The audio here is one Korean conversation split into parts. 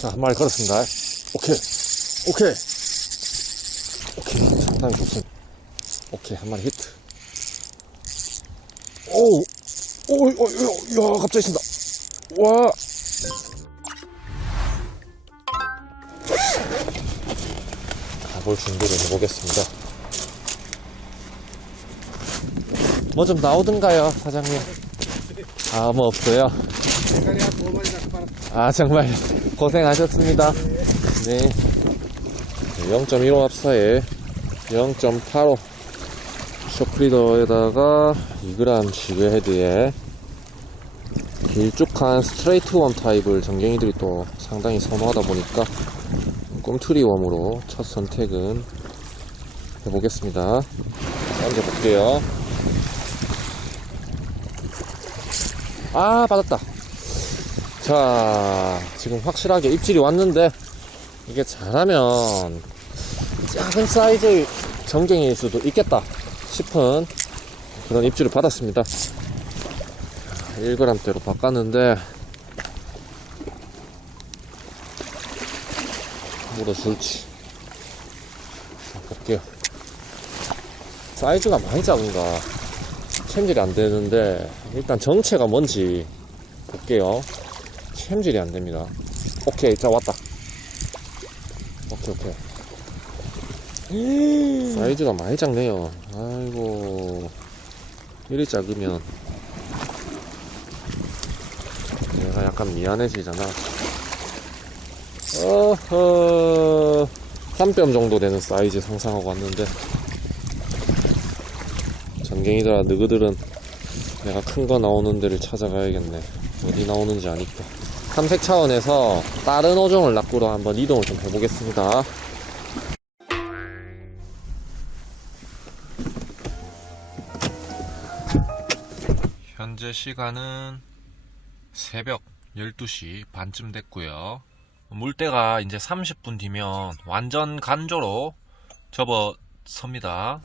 자, 한 마리 걸었습니다. 오케이. 오케이. 오케이. 상당히 좋습니다. 오케이. 한 마리 히트. 오우. 오, 오, 오, 야, 갑자기 친다. 와. 가볼 준비를 해보겠습니다. 뭐 좀 나오든가요, 사장님? 아, 뭐 없어요. 아, 정말 고생하셨습니다. 네. 0.15 합사에 0.85 쇼프리더에다가 2g 지그 헤드에 길쭉한 스트레이트 웜 타입을 전갱이들이 또 상당히 선호하다 보니까 꿈트리 웜으로 첫 선택은 해보겠습니다. 던져볼게요. 아, 받았다. 자, 지금 확실하게 입질이 왔는데, 이게 잘하면 작은 사이즈의 전갱일 수도 있겠다 싶은 그런 입질을 받았습니다. 1g대로 바꿨는데, 묻어줄지. 자, 볼게요. 사이즈가 많이 작은가. 챔질이 안 되는데, 일단 정체가 뭔지 볼게요. 챔질이 안 됩니다. 오케이, 자, 왔다. 오케이, 오케이. 사이즈가 많이 작네요. 아이고. 이리 작으면 내가 약간 미안해지잖아. 어허. 한뼘 정도 되는 사이즈 상상하고 왔는데 전갱이들아 너희들은 내가 큰 거 나오는 데를 찾아가야겠네. 어디 나오는지 아니까. 탐색 차원에서 다른 어종을 낚으러 한번 이동을 좀 해보겠습니다. 현재 시간은 새벽 12시 반쯤 됐고요. 물때가 이제 30분 뒤면 완전 간조로 접어섭니다.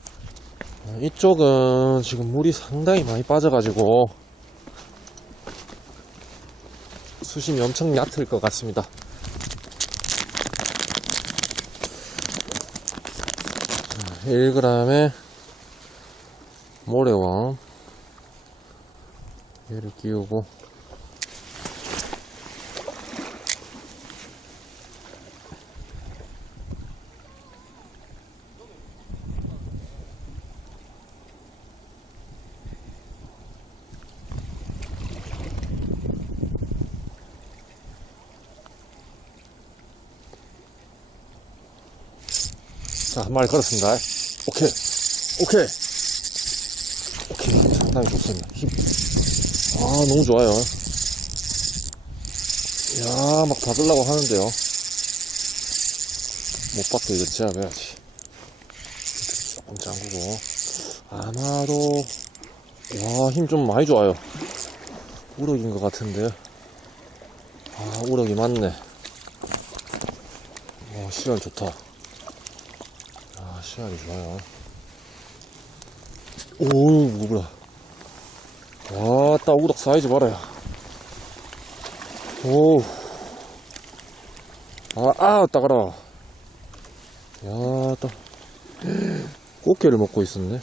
이쪽은 지금 물이 상당히 많이 빠져가지고 수심이 엄청 얕을 것 같습니다. 1g에 모래왕 얘를 끼우고 자, 한 마리 걸었습니다. 오케이. 오케이. 오케이. 상당히 좋습니다. 힘. 아, 너무 좋아요. 야, 막 받으려고 하는데요. 못 받게 이거 제압해야지. 조금 잠그고. 아마도, 와, 힘 좀 많이 좋아요. 우럭인 것 같은데. 아, 우럭이 맞네. 와, 시간 좋다. 아, 시야이 좋아요. 오, 뭐라. 와, 따 우럭 사이즈 봐라요. 오. 아, 아, 따가라. 야, 따. 꽃게를 먹고 있었네.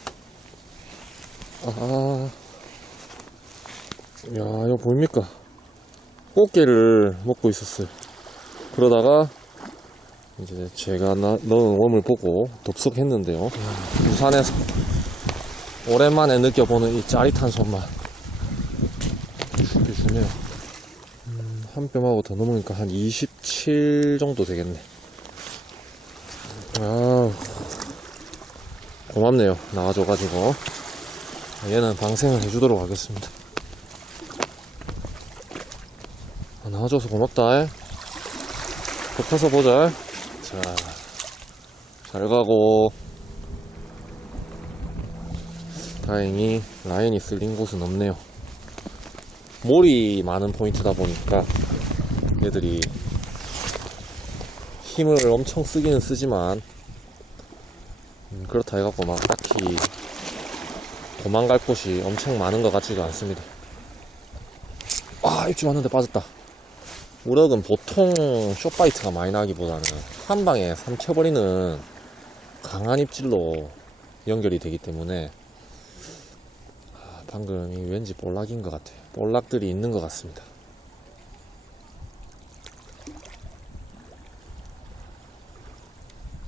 아. 야, 이거 보입니까? 꽃게를 먹고 있었어요. 그러다가, 이제 제가 나- 넣은 웜을 보고 dob속했는데요. 부산에서 오랜만에 느껴보는 이 짜릿한 손맛. 쉽게 주네요. 음, 한 뼘하고 더 넘으니까 한 27 정도 되겠네. 아, 고맙네요. 나와줘가지고. 얘는 방생을 해주도록 하겠습니다. 아, 나와줘서 고맙다. 더 커서 보자. 자, 잘 가고. 다행히 라인이 쓸린 곳은 없네요. 몰이 많은 포인트다 보니까 얘들이 힘을 엄청 쓰기는 쓰지만 음, 그렇다 해갖고 막 딱히 도망갈 곳이 엄청 많은 것 같지가 않습니다. 아, 입질 왔는데 빠졌다. 우럭은 보통 쇼파이트가 많이 나기보다는 한 방에 삼켜버리는 강한 입질로 연결이 되기 때문에 아, 방금 이 왠지 볼락인 것 같아요. 볼락들이 있는 것 같습니다.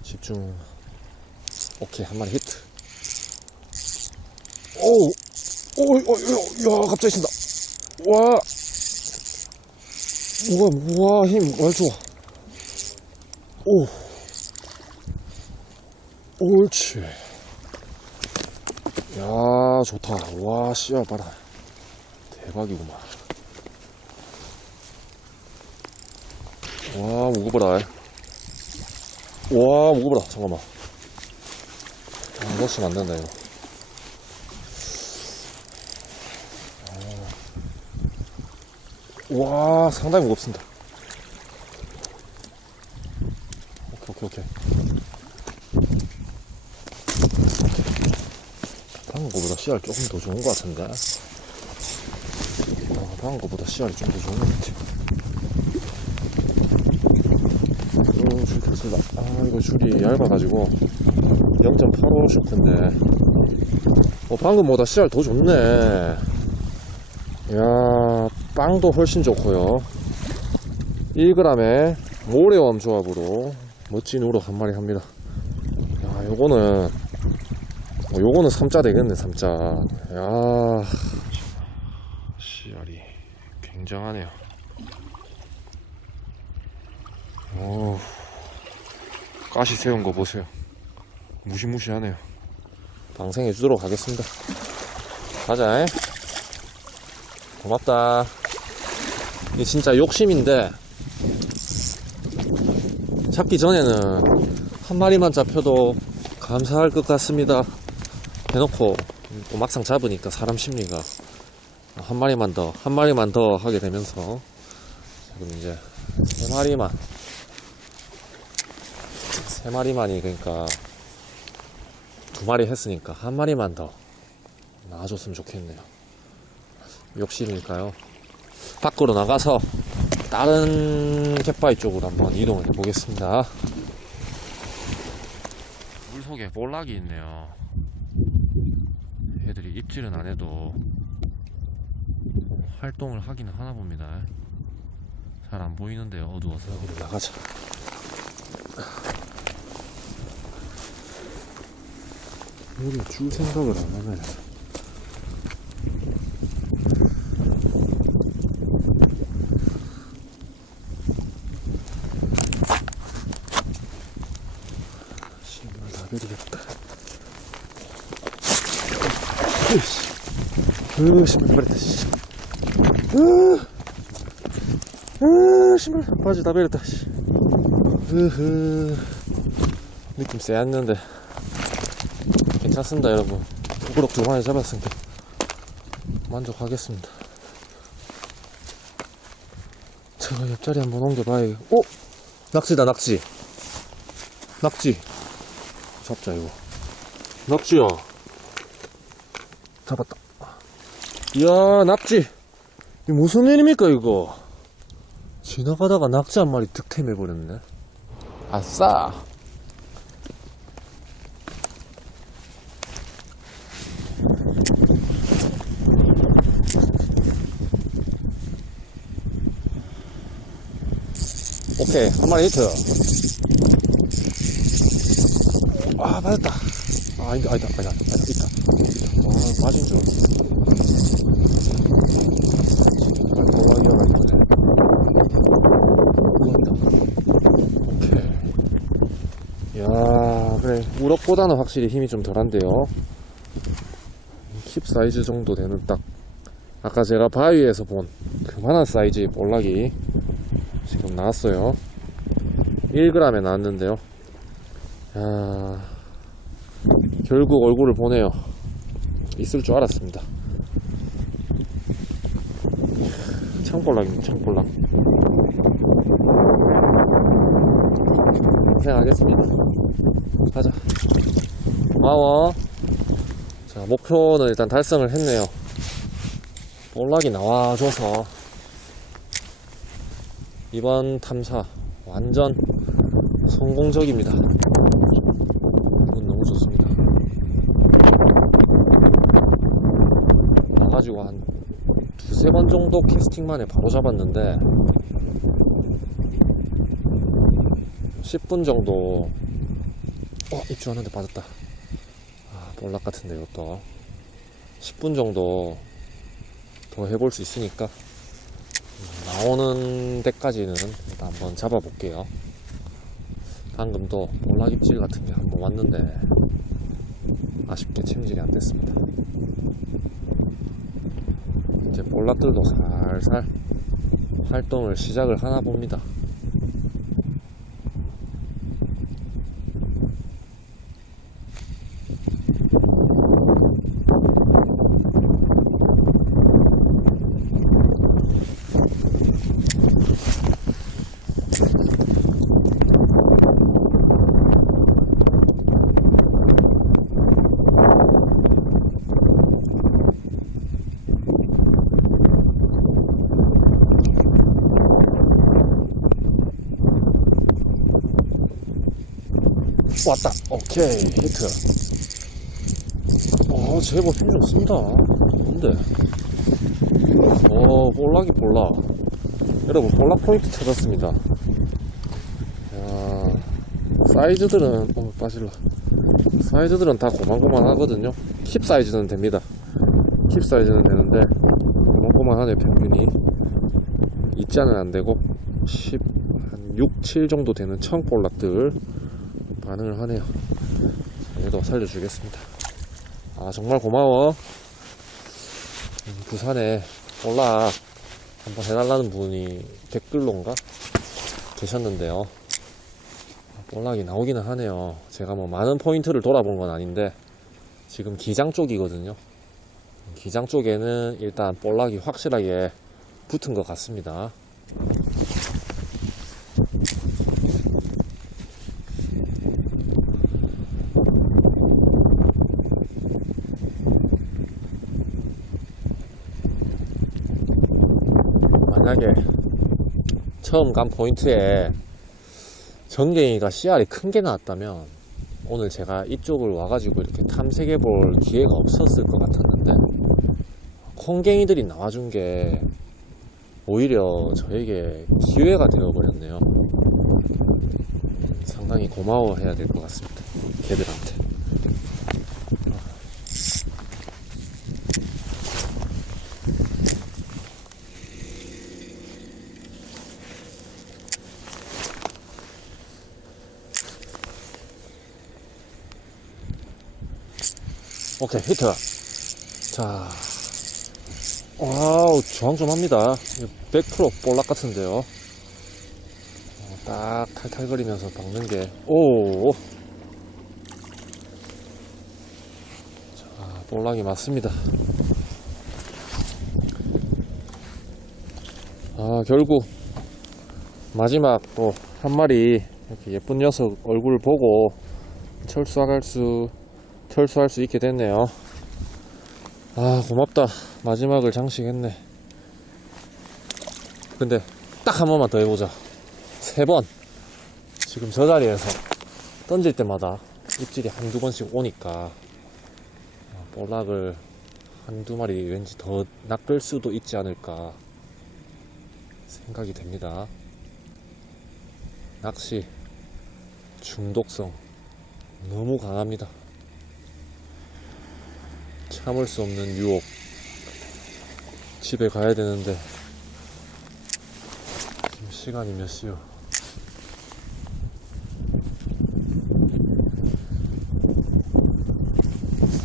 집중. 오케이, 한 마리 히트. 오우! 오, 오, 야, 갑자기 친다. 와! 뭐가, 와, 힘, 와, 좋아. 오. 옳지. 야, 좋다. 와, 씨야, 봐라. 대박이구만. 와, 무거워라. 와, 무거워라. 잠깐만. 아, 놓치면 안 된다, 이거. 와, 상당히 무겁습니다. 오케이, 오케이, 오케이. 방금 거보다 씨알 조금 더 좋은 것 같은데? 아, 방금 거보다 씨알이 좀 더 좋은 것 같아. 오, 줄 켰습니다. 아, 이거 줄이 얇아가지고 0.85 쇼크인데. 어, 방금보다 씨알 더 좋네. 야, 빵도 훨씬 좋고요. 1g에 모래웜 조합으로 멋진 우럭 한 마리 합니다. 야, 요거는 어, 요거는 3자 되겠네, 3자. 야 씨알이 굉장하네요. 오, 가시 세운 거 보세요. 무시무시하네요. 방생해 주도록 하겠습니다. 가자. 잉? 고맙다. 이게 진짜 욕심인데, 잡기 전에는 한 마리만 잡혀도 감사할 것 같습니다. 해놓고 또 막상 잡으니까 사람 심리가 한 마리만 더, 한 마리만 더 하게 되면서 지금 이제 세 마리만, 세 마리만이 그러니까 두 마리 했으니까 한 마리만 더 나와줬으면 좋겠네요. 욕심일까요? 밖으로 나가서 다른 갯바위 쪽으로 한번 이동을 해보겠습니다. 물 속에 볼락이 있네요. 애들이 입질은 안 해도 활동을 하기는 하나 봅니다. 잘 안 보이는데요, 어두워서. 여기로 나가자. 우리 줄 생각을 안 하네. 신발 다 베리겠다. 으이씨. 으, 신발 다 베렸다, 씨. 으, 으, 신발, 바지 다 베렸다, 씨. 으흐. 느낌 쎄였는데. 괜찮습니다, 여러분. 우그럭 두 마리 잡았으니까. 만족하겠습니다. 제가 옆자리 한번 옮겨봐야, 오! 낙지다, 낙지. 낙지. 잡자, 이거. 낙지야. 잡았다. 이야, 낙지. 이 무슨 일입니까, 이거? 지나가다가 낙지 한 마리 득템해버렸네. 아싸. 오케이, 한 마리 히트. 아, 맞았다. 아, 아니다, 아니다, 아니다, 아니다, 있다. 와, 빠진 줄. 정말 볼락이어가지고. 볼락이다. 오케이. 야 그래. 우럭보다는 확실히 힘이 좀 덜한데요. 킵 사이즈 정도 되는 딱. 아까 제가 바위에서 본 그만한 사이즈의 볼락이 지금 나왔어요. 1g에 나왔는데요. 야, 결국 얼굴을 보네요. 있을 줄 알았습니다. 창볼락입니다, 창볼락. 고생하겠습니다. 가자. 고마워. 자, 목표는 일단 달성을 했네요. 볼락이 나와줘서 이번 탐사 완전 성공적입니다. 기분 너무 좋습니다. 와가지고 한 두세 번 정도 캐스팅 만에 바로 잡았는데 10분 정도 어 입주하는데 빠졌다 아 볼락 같은데 이것도 10분 정도 더 해볼 수 있으니까 나오는 데까지는 일단 한번 잡아볼게요. 방금도 볼락 입질 같은 게 한번 왔는데 아쉽게 챔질이 안 됐습니다. 이제 볼락들도 살살 활동을 시작을 하나 봅니다. 왔다. 오케이 히트. 어 제법 힘 좋습니다. 뭔데? 어 볼락이 볼락. 여러분 볼락 포인트 찾았습니다. 야 사이즈들은 어 빠질라. 사이즈들은 다 고만고만 하거든요. 킵 사이즈는 됩니다. 킵 사이즈는 되는데 고만고만 하네 평균이. 있자는 안 되고 10, 한 6, 7 정도 되는 청볼락들 반응을 하네요. 얘도 살려주겠습니다. 아, 정말 고마워. 음, 부산에 올라 한번 해달라는 분이 댓글로인가 계셨는데요. 볼락이 나오기는 하네요. 제가 뭐 많은 포인트를 돌아본 건 아닌데 지금 기장 쪽이거든요. 기장 쪽에는 일단 볼락이 확실하게 붙은 것 같습니다. 처음 간 포인트에 전갱이가 씨알이 큰 게 나왔다면 오늘 제가 이쪽을 와가지고 이렇게 탐색해 볼 기회가 없었을 것 같았는데 콩갱이들이 나와준 게 오히려 저에게 기회가 되어버렸네요. 상당히 고마워해야 될 것 같습니다. 걔들한테. 오케이, 히트. 자. 와우, 저항 좀 합니다. 100% 볼락 같은데요. 어, 딱 탈탈거리면서 박는 게, 오. 자, 볼락이 맞습니다. 아, 결국, 마지막 또 한 마리, 이렇게 예쁜 녀석 얼굴 보고 철수할 수, 철수할 수 있게 됐네요. 아 고맙다. 마지막을 장식했네. 근데 딱 한 번만 더 해보자. 세 번. 지금 저 자리에서 던질 때마다 입질이 한두 번씩 오니까 아, 볼락을 한두 마리 왠지 더 낚을 수도 있지 않을까 생각이 됩니다. 낚시 중독성 너무 강합니다 참을 수 없는 유혹. 집에 가야 되는데, 지금 시간이 몇 시요?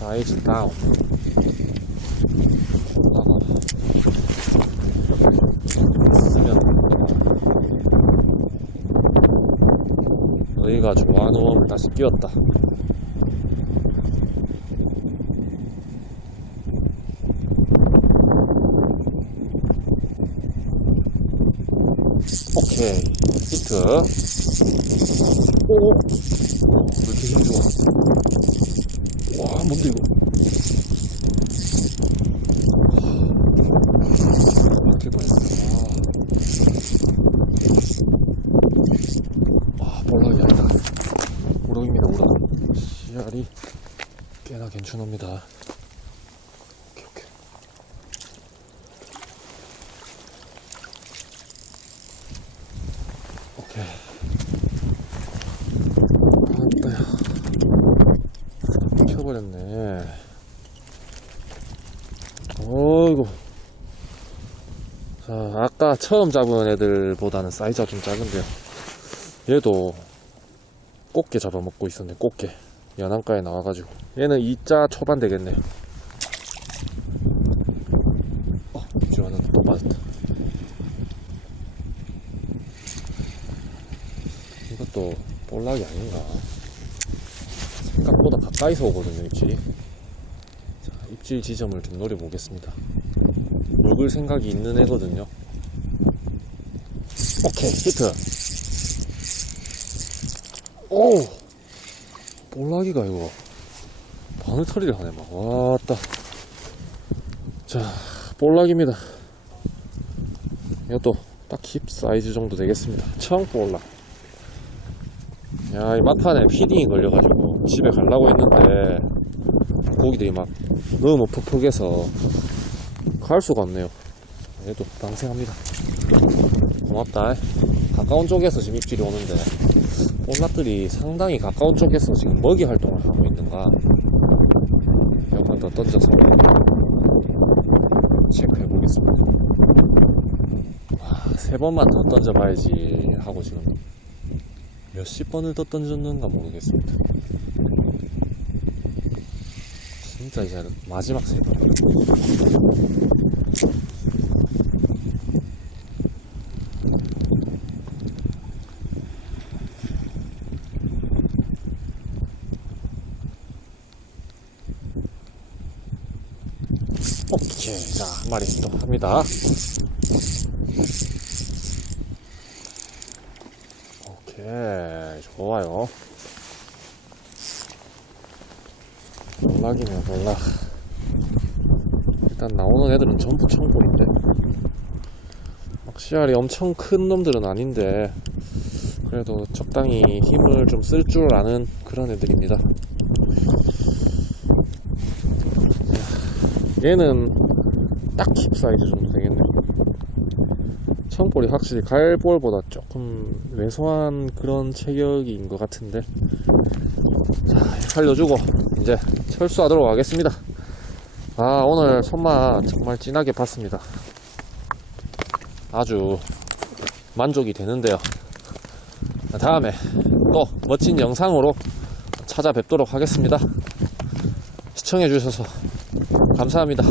사이즈 다운. 올라가. 쓰면 너희가 좋아하는 웜을 다시 끼웠다. 오케이 히트 오, 오. 왜 이렇게 힘 좋아 와 뭔데 이거 이렇게 보였어 아, 볼락이 아니다. 우럭입니다, 우럭. 씨알이 꽤나 괜찮습니다. 오케이, 오케이. 오케이. 아따야. 켜버렸네. 어이구. 자, 아까 처음 잡은 애들보다는 사이즈가 좀 작은데요. 얘도 꽃게 잡아먹고 있었네, 꽃게. 연안가에 나와가지고. 얘는 2자 초반 되겠네. 어, 지원은 또 빠졌다. 이것도 볼락이 아닌가. 생각보다 가까이서 오거든요, 입질이. 자, 입질 지점을 좀 노려보겠습니다. 먹을 생각이 있는 애거든요. 오케이, 히트. 오! 볼락이가 이거. 바늘털이를 하네, 막. 왔다. 자, 볼락입니다. 이것도 딱 힙 사이즈 정도 되겠습니다. 청볼락. 야, 이 막판에 피딩이 걸려가지고 집에 가려고 했는데 고기들이 막 너무 푹푹해서 갈 수가 없네요. 얘도 방생합니다. 고맙다. 가까운 쪽에서 지금 입질이 오는데 볼락들이 상당히 가까운 쪽에서 지금 먹이 활동을 하고 있는가 몇 번 더 던져서 체크해 보겠습니다. 와, 세 번만 더 던져봐야지 하고 지금 몇십 번을 더 던졌는가 모르겠습니다. 진짜 이제 마지막 세 번. 오케이. 자, 한 마리 또 합니다. 오케이. 좋아요. 볼락이면 볼락. 일단 나오는 애들은 전부 청볼인데. 막 씨알이 엄청 큰 놈들은 아닌데, 그래도 적당히 힘을 좀 쓸 줄 아는 그런 애들입니다. 얘는 딱힙 사이즈 정도 되겠네요. 청볼이 확실히 갈볼보다 조금 왜소한 그런 체격인 것 같은데. 자, 살려주고, 이제 철수하도록 하겠습니다. 아, 오늘 손맛 정말 진하게 봤습니다. 아주 만족이 되는데요. 다음에 또 멋진 영상으로 찾아뵙도록 하겠습니다. 시청해주셔서 감사합니다.